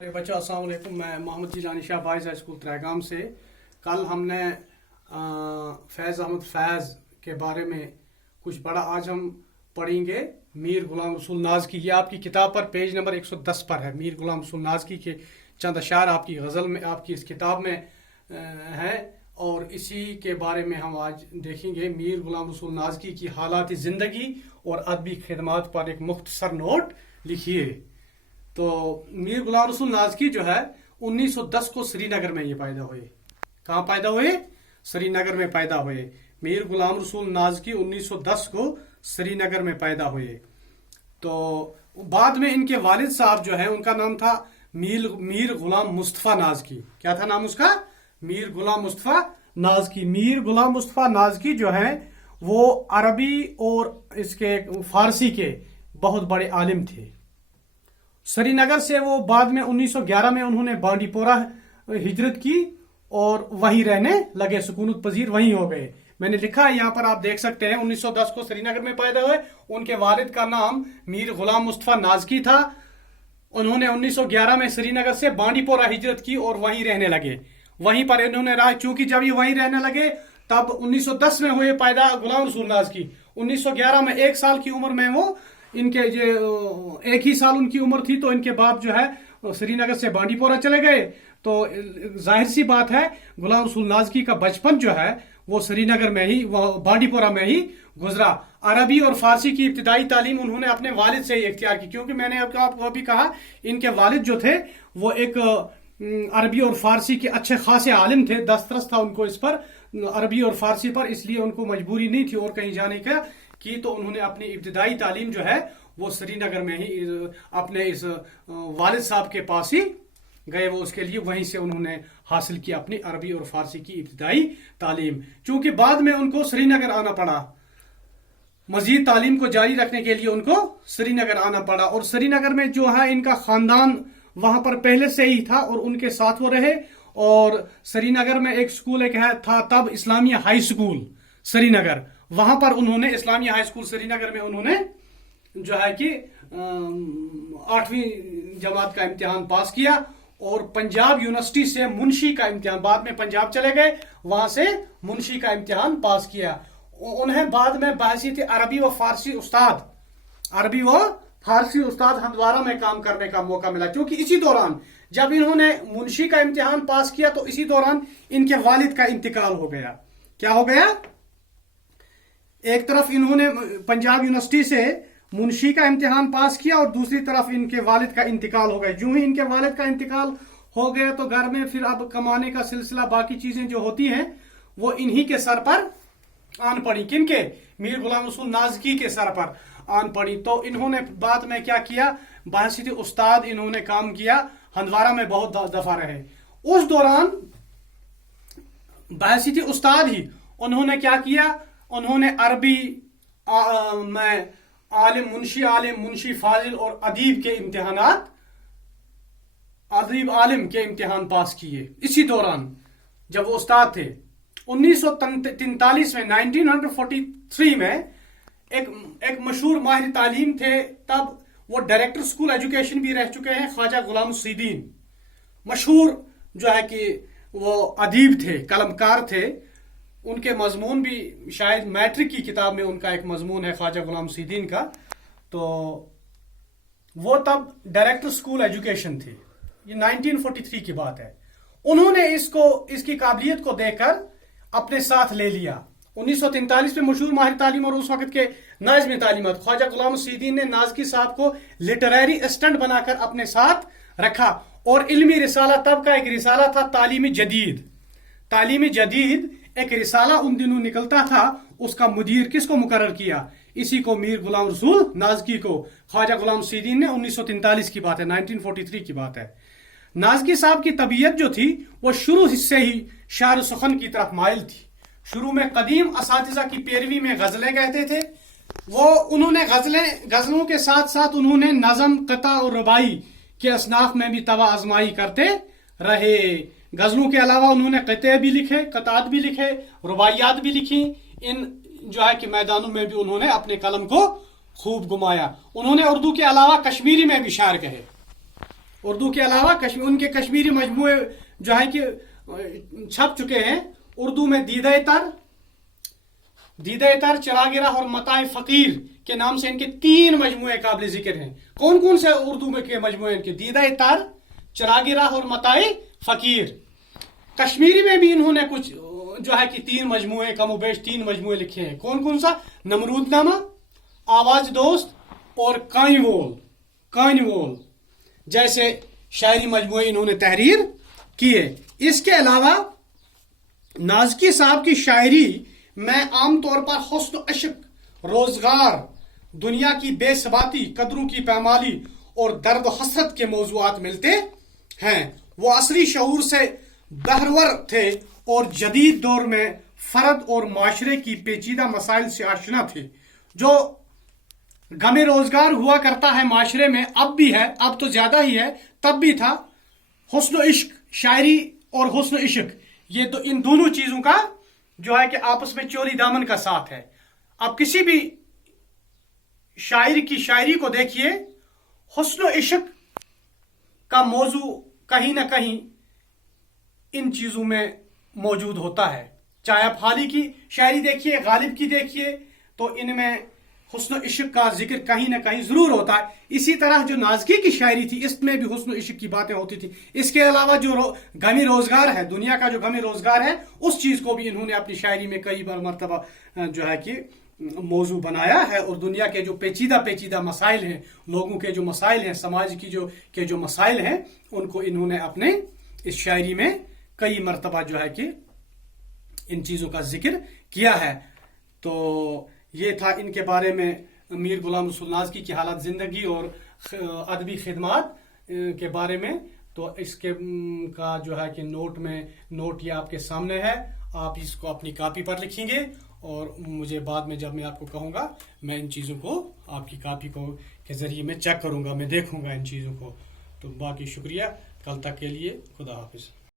बच्चों अस्सलाम वालेकुम। मैं Mohammad Jilani Shah boys high school Tregam से। कल हमने फैज़ अहमद फैज़ के बारे में कुछ पढ़ा। आज हम पढ़ेंगे मीर गुलाम रसूल नाज़की। ये आपकी किताब पर पेज नंबर 110 पर है। मीर गुलाम रसूल नाज़की के चंद अशार आपकी गज़ल में, आपकी इस किताब में है, और इसी के बारे में हम आज देखेंगे। मीर गुलाम रसूल नाज़की की हालात ज़िंदगी और अदबी खिदमात पर एक मुख्तसर नोट लिखिए। तो मीर गुलाम रसूल नाज़की जो है 1910 को श्रीनगर में ये पैदा हुए। कहाँ पैदा हुए? श्रीनगर में पैदा हुए। मीर गुलाम रसूल नाज़की 1910 को श्रीनगर में पैदा हुए। तो बाद में इनके वालिद साहब जो है उनका नाम था मीर गुलाम मुस्तफ़ा नाज़की। क्या था नाम उसका? मीर गुलाम मुस्तफ़ा नाज़की। मीर गुलाम मुस्तफ़ा नाज़की जो है वो अरबी और इसके फारसी के बहुत बड़े आलिम थे। श्रीनगर से वो बाद में 1911 में उन्होंने बांडीपोरा हिजरत की और वहीं रहने लगे, सुकूनत पजीर वहीं हो गए। मैंने लिखा है यहाँ पर, आप देख सकते हैं। 1910 को श्रीनगर में पैदा हुए। उनके वालिद का नाम मीर गुलाम मुस्तफ़ा नाज़की था। उन्होंने 1911 में श्रीनगर से बांडीपोरा हिजरत की और वहीं रहने लगे। वहीं पर इन्होंने रहा। चूंकि जब ये वहीं रहने लगे तब 1910 में हुए पैदा गुलाम रसूल नाज़की। 1911 में 1 साल की उम्र में वो, इनके जो 1 ही साल उनकी उम्र थी, तो इनके बाप जो है श्रीनगर से बांडीपोरा चले गए। तो जाहिर सी बात है गुलाम रसूल नाज़की का बचपन जो है वो श्रीनगर में ही, वो बांडीपोरा में ही गुजरा। अरबी और फारसी की इब्तिदाई तालीम उन्होंने अपने वालिद से ही इख्तियार की, क्योंकि मैंने आपको अभी कहा इनके वालिद जो थे वो एक अरबी और फारसी के अच्छे खासे आलिम थे। दस्तरस था उनको इस पर, अरबी और फारसी पर, इसलिए उनको मजबूरी नहीं थी और कहीं जाने का की। तो उन्होंने अपनी इब्तिदाई तालीम जो है वो श्रीनगर में ही अपने इस वालिद साहब के पास ही गए। वो उसके लिए वहीं से उन्होंने हासिल की अपनी अरबी और फारसी की इब्तिदाई तालीम। चूंकि बाद में उनको श्रीनगर आना पड़ा, मजीद तालीम को जारी रखने के लिए उनको श्रीनगर आना पड़ा। और श्रीनगर में जो है इनका खानदान वहां पर पहले से ही था और उनके साथ वो रहे। और श्रीनगर में एक स्कूल एक था तब, इस्लामिया हाई स्कूल श्रीनगर। वहां पर उन्होंने इस्लामिया हाई स्कूल श्रीनगर में उन्होंने जो है कि 8वीं जमात का इम्तिहान पास किया। और पंजाब यूनिवर्सिटी से मुंशी का इम्तिहान, बाद में पंजाब चले गए, वहां से मुंशी का इम्तिहान पास किया। उन्हें बाद में बाहिसियत अरबी व फारसी उस्ताद, अरबी व फारसी उस्ताद हंदवारा में काम करने का मौका मिला। क्योंकि इसी दौरान जब इन्होंने मुंशी का इम्तिहान पास किया तो इसी दौरान इनके वालिद का इंतकाल हो गया। क्या हो गया? एक तरफ इन्होंने पंजाब यूनिवर्सिटी से मुंशी का इम्तिहान पास किया और दूसरी तरफ इनके वालिद का इंतकाल हो गया। जो ही इनके वालिद का इंतकाल हो गया तो घर में फिर अब कमाने का सिलसिला, बाकी चीजें जो होती हैं वो इन्हीं के सर पर आन पड़ी। किनके? मीर गुलाम रसूल नाज़की के सर पर आन पड़ी। तो इन्होंने बाद में क्या किया, बाहिसियत उस्ताद इन्होंने काम किया, हंदवारा में बहुत दफा रहे। उस दौरान बाहिसियत उस्ताद ही उन्होंने क्या किया, उन्होंने अरबी में आलिम, मुंशी फाजिल और अदीब के इम्तिहानात, अदीब आलिम के इम्तिहान पास किए इसी दौरान जब वो उस्ताद थे। 1943 में, 1943 में एक मशहूर माहिर तालीम थे, तब वो डायरेक्टर स्कूल एजुकेशन भी रह चुके हैं, ख्वाजा गुलाम मुस्सीदीन। मशहूर जो है कि वो अदीब थे, कलमकार थे। उनके मजमून भी शायद मैट्रिक की किताब में उनका एक मजमून है ख्वाजा गुलाम मुस्सीदीन का। तो वो तब डायरेक्टर स्कूल एजुकेशन थे। ये 1943 की बात है। उन्होंने इसकी काबिलियत को देखकर अपने साथ ले लिया। 1943 में मशहूर माहिर तालीम और उस वक्त के नाज़िम तालीमत ख्वाजा गुलाम मुस्सीदीन ने नाज़की साहब को लिटरेरी असिस्टेंट बनाकर अपने साथ रखा। और इल्मी रिसाला, तब का एक रिसाला था तालीमी जदीद। तालीमी जदीद एक रिसाला उन दिनों निकलता था, उसका मुदीर किसको मुकर्रर किया? इसी को, मीर गुलाम रसूल नाज़की को, ख्वाजा गुलाम मुस्सीदीन ने। 1943 की बात है, 1943 की बात है। नाज़की साहब की तबीयत जो थी वो शुरू से ही शार सुखन की तरफ माइल थी। शुरू में कदीम असातिज़ा की पैरवी में गजलें कहते थे वो। उन्होंने गजलों के साथ साथ उन्होंने नज़म, कता और रुबाई के असनाफ में भी तवा आजमाई करते रहे। गजलों के अलावा उन्होंने कते भी लिखे, कतात भी लिखे, रुबाइयात भी लिखी। इन जो है कि मैदानों में भी उन्होंने अपने कलम को खूब घुमाया। उन्होंने उर्दू के अलावा कश्मीरी में भी शायर कहे। اردو کے علاوہ ان کے کشمیری مجموعے جو ہے کہ چھپ چکے ہیں. اردو میں دیدہ تر، چراغ راہ اور متاع فقیر کے نام سے ان کے 3 مجموعے قابل ذکر ہیں. کون کون سے اردو میں کے مجموعے ان کے؟ دیدہ تر، چراغ راہ اور متاع فقیر. کشمیری میں بھی انہوں نے کچھ جو ہے کہ 3 مجموعے، کم و بیش 3 مجموعے لکھے ہیں. کون کون سا؟ نمرود نامہ، آواز دوست اور کائن وول جیسے شاعری مجموعے انہوں نے تحریر کیے. اس کے علاوہ نازکی صاحب کی شاعری میں عام طور پر حسن و عشق، روزگار، دنیا کی بے ثباتی، قدروں کی پامالی اور درد و حسرت کے موضوعات ملتے ہیں. وہ عصری شعور سے بہرور تھے اور جدید دور میں فرد اور معاشرے کی پیچیدہ مسائل سے آشنا تھے. جو غم روزگار ہوا کرتا ہے معاشرے میں، اب بھی ہے، اب تو زیادہ ہی ہے، تب بھی تھا. حسن و عشق، شاعری اور حسن و عشق، یہ تو ان دونوں چیزوں کا جو ہے کہ آپس میں چوری دامن کا ساتھ ہے. اب کسی بھی شاعر کی شاعری کو دیکھیے، حسن و عشق کا موضوع کہیں نہ کہیں ان چیزوں میں موجود ہوتا ہے. چاہے آپ حالی کی شاعری دیکھیے، غالب کی دیکھیے، تو ان میں حسن و عشق کا ذکر کہیں نہ کہیں ضرور ہوتا ہے. اسی طرح جو نازکی کی شاعری تھی، اس میں بھی حسن و عشق کی باتیں ہوتی تھی. اس کے علاوہ جو غم روزگار ہے، دنیا کا جو غم روزگار ہے، اس چیز کو بھی انہوں نے اپنی شاعری میں کئی بار مرتبہ جو ہے کہ موضوع بنایا ہے. اور دنیا کے جو پیچیدہ مسائل ہیں، لوگوں کے جو مسائل ہیں، سماج کی جو مسائل ہیں، ان کو انہوں نے اپنے اس شاعری میں کئی مرتبہ جو ہے کہ ان چیزوں کا ذکر کیا ہے. تو یہ تھا ان کے بارے میں میر غلام رسول نازکی کی حالات زندگی اور ادبی خدمات کے بارے میں. تو اس کے کا جو ہے کہ نوٹ یہ آپ کے سامنے ہے. آپ اس کو اپنی کاپی پر لکھیں گے اور مجھے بعد میں جب میں آپ کو کہوں گا، میں ان چیزوں کو آپ کی کاپی کے ذریعے میں چیک کروں گا، میں دیکھوں گا ان چیزوں کو. تو باقی شکریہ. کل تک کے لیے خدا حافظ.